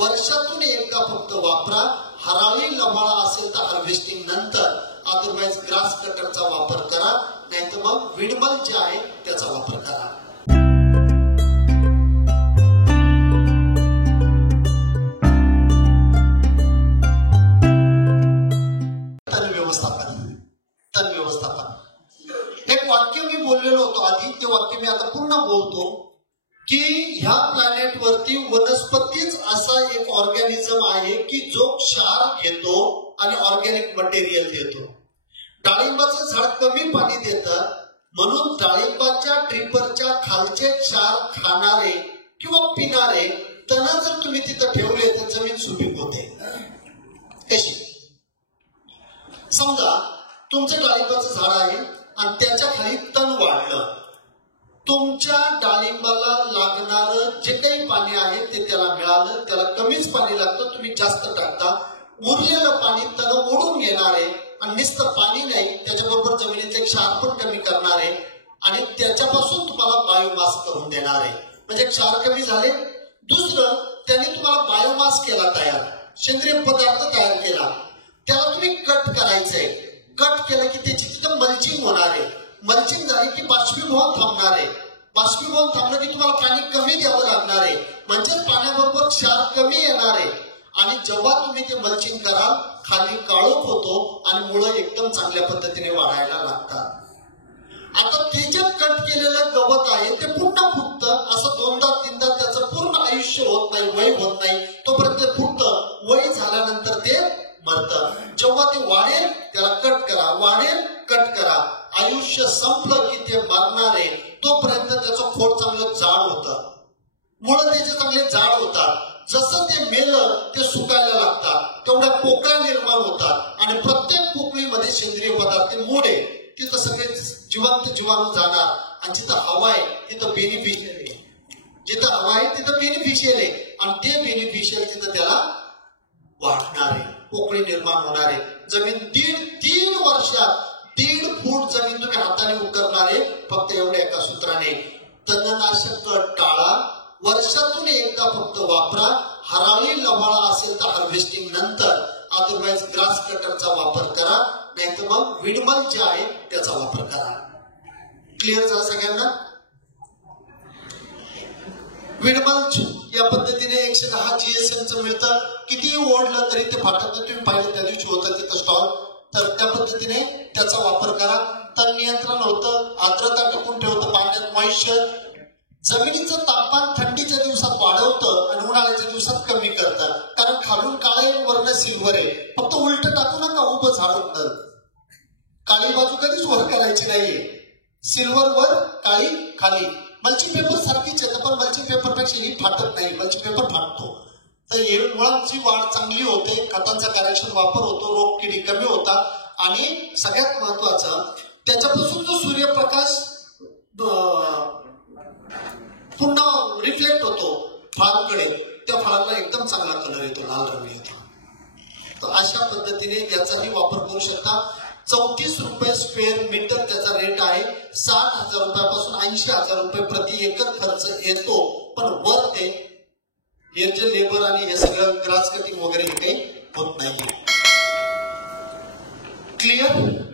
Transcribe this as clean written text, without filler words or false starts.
वर्षातून एकदा फक्त वापरा. हराळी लव्हाळा असेल तर हार्वेस्टिंग नंतर, अदरवाइज ग्रास कटरचा वापर करा, नाहीतर मग विडमल जे आहे त्याचा वापर करा. तण व्यवस्थापन एक वाक्य मी बोललेलो होतो आधी, ते वाक्य मी आता पुन्हा बोलतो की ह्या प्लॅनेट वरती वनस्पतीच असा एक ऑर्गॅनिझम आहे की जो क्षार घेतो आणि ऑर्गॅनिक मटेरियल देतो. डाळिंबाचं झाड कमी पाणी देतं, म्हणून डाळिंबाच्या ड्रिपरच्या खालचे क्षार खाणारे किंवा पिणारे तण जर तुम्ही तिथं ठेवले तर जमीन सुपीक होते. कशी? समजा तुमचं डाळिंबाचं झाड आहे आणि त्याच्या खाली तण वाढलं, तुमच्या डाळिंबाला लागणारं जे काही पाणी आहे ते त्याला मिळालं, त्याला कमीच पाणी लागतं, तुम्ही जास्त टाकता, उरलेलं पाणी तण ओढून घेणारे आणि नुसतं पाणी नाही त्याच्याबरोबर जमिनीचे क्षार पण कमी करणारे आणि त्याच्यापासून तुम्हाला बायोमास करून देणारे, म्हणजे क्षार कमी झाले. दुसरं, त्याने तुम्हाला बायोमास केला तयार, सेंद्रिय पदार्थ तयार केला, त्याला तुम्ही कट करायचंय. कट केलं की त्याची तिथं मल्चिंग होणार आहे. मल्चिंग झाली की बाष्पीभवन थांबणार आहे. बाष्पीभवन थांबलं की तुम्हाला पाणी कमी द्यावं लागणार आहे, म्हणजे पाण्याबरोबर क्षार कमी येणार आहे. आणि जेव्हा तुम्ही ते मल्चिंग कराल खाली काळोख होतो आणि मुळं एकदम चांगल्या पद्धतीने वाढायला लागतात. आता ते जे कट केलेलं गवत आहे ते पुन्हा फुटतं, असं दोनदा तीनदा त्याचं पूर्ण आयुष्य होत नाही, वय होत नाही, तोपर्यंत ते फुटतं. वय झाल्यानंतर ते मरतं. जेव्हा ते वाढेल त्याला कट करा, वाढेल कट करा, आयुष्य संपलं की ते मरणार आहे. तोपर्यंत त्याचं खोड चांगलं जाड होतं, मुळं त्याचे चांगले जाड होतात. जसं ते मेलं ते सुकायला लागतात, तेवढ्या पोकळ्या निर्माण होतात आणि प्रत्येक पोकळीमध्ये सेंद्रिय पदार्थ मुळे तिथं सगळे जिवंत जीवाणू जाणार आणि जिथं हवा आहे तिथं बेनिफिशियल आहे, जिथं हवा आहे तिथं बेनिफिशियल आहे आणि ते बेनिफिशियल तिथं त्याला वाढणार आहे, पोकळी निर्माण होणार आहे. जमीन 3 वर्षात 1.5 फूट जमीन तुम्ही हाताने उकरणार आहे फक्त एवढ्या एका सूत्राने. तणनाशक टाळा, वर्षातून एकदा फक्त वापरा. हराळी लव्हाळा असेल तर हार्वेस्टिंग नंतर, अदरवाइज ग्रास कटरचा वापर करा, नाहीतर मग विडमल जे आहे त्याचा वापर करा. क्लिअर झालं सगळ्यांना? विडमल या पद्धतीने 110 GSM मिळतं, कितीही ओढलं तरी ते फाटत नाही. तुम्ही पाहिलं त्या दिवशी होतं तिथं स्टॉल, तर त्या पद्धतीने त्याचा वापर करा. तण नियंत्रण होतं, आर्द्रता टिकून ठेवतं, पाण्यात मॉइश्चर, जमिनीचं तापमान थंडीच्या दिवसात वाढवतं आणि उन्हाळ्याच्या दिवसात कमी करतं. कारण खालून काळे वरनं सिल्वर आहे, फक्त उलट टाकू नका, उभं झाडं. काळी बाजू कधीच वर करायची नाहीये, सिल्वर वर काळी खाली. मल्चिंग पेपर सारखीच येतं, पण मल्चिंग पेपर पेक्षा ही फाटत नाही, मल्चिंग पेपर फाटतो. तर हे मुळांची वाढ चांगली होते, खतांचा कार्यक्षम वापर होतो, रोग किडी कमी होतात आणि सगळ्यात महत्वाचं त्याच्यापासून जो सूर्यप्रकाश पुन्हा रिफ्लेक्ट होतो फळांकडे, त्या फळांना एकदम चांगला कलर येतो, लाल रंग येतो. तर अशा पद्धतीने याचाही वापर करू शकता. 34 रुपये स्क्वेअर मीटर त्याचा रेट आहे. 60,000 रुपयापासून 80,000 रुपये प्रति एकर खर्च येतो, पण वर ते हे जे लेबर आणि हे सगळं ग्रास कटिंग वगैरे हे काही होत नाही. क्लिअर?